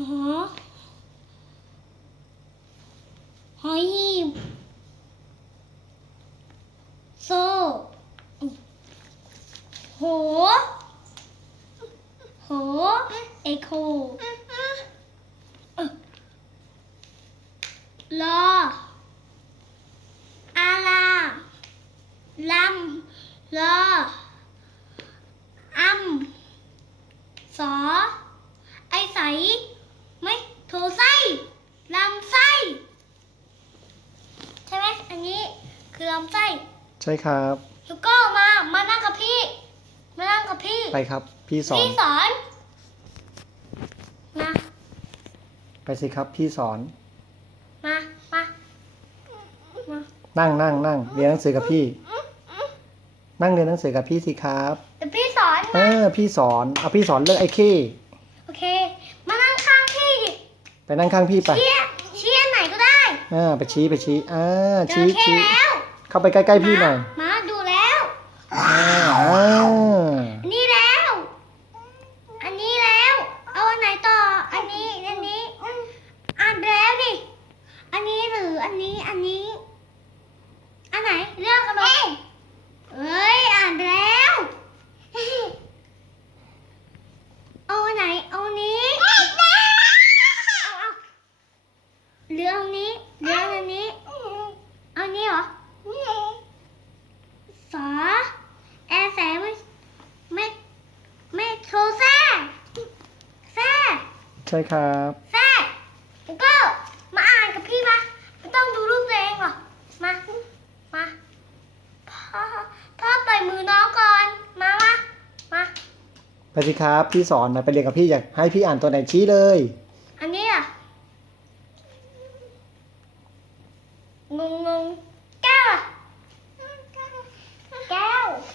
อหอยหีโซโหโหเอโคเออรออาลาลำรออำสอไอใส ไม่โถไส้ลำไส้ ใช่ไหมอันนี้ คือลำไส้ใช่ครับ แล้วก็มามานั่งกับพี่ มานั่งกับพี่ ไปครับ พี่สอน พี่สอนมาไปสิครับ พี่สอน มามามานั่งนั่งนั่งเรียนหนังสือกับพี่ นั่งเรียนหนังสือกับพี่สิครับเดี๋ยวพี่สอนเออพี่สอนเอาพี่สอนเลือกไอ้เข้โอเค มานั่งข้างพี่ดิไปนั่งข้างพี่ไปเชี้ยชี้อันไหนก็ได้อ่าไปชี้ไปชี้อ่าเจชี้อแค่ชี้แล้ว เข้าไปใกล้ๆพี่หน่อยมามาดูแล้ว อ่าอ่าอันนี้แล้ว อันนี้แล้ว เอาอันไหนต่อ อันนี้ อันนี้อ่านไปแล้วดิ อันนี้หรืออันนี้ อันนี้ อันไหน เลือกกันเลยเอ้ย อ่านไปแล้ว เอาอันไหน เอาอันนี้ เอาเอาเลือกอันนี้เลือกอันนี้ เอาอันนี้เหรอสอแอร์แสงไม่ไม่ไม่โทรแซ่แซ่ ใช่ครับแซ่แล้วก็มาอ่านกับพี่มาไม่ต้องดูรูปตัวเองหรอกมา มาพ่อพ่อปล่อยมือน้องก่อนมามามาไปสิครับพี่สอนนะไปเรียนกับพี่อยากให้พี่อ่านตัวไหนชี้เลย อันนี้อะงงงงแก้วอะแก้วโอเค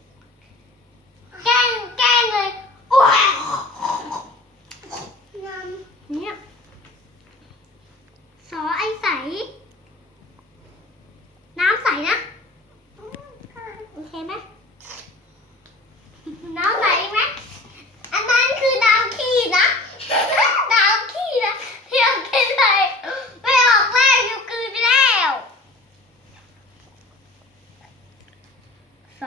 ส